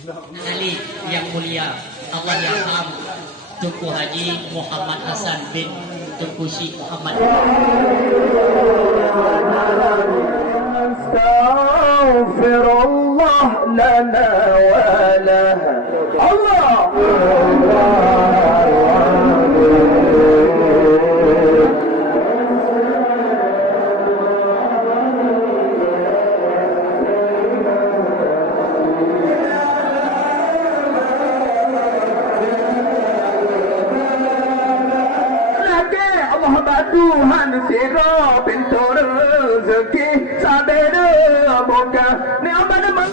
Ali yang mulia, Allah yarham Tunku Haji Muhammad Hasan bin Tunku Syekh Muhammad. Astaghfirullah lana wa laha. Allah. Tuhan siro pintu rezeki sadar buka ni apa nama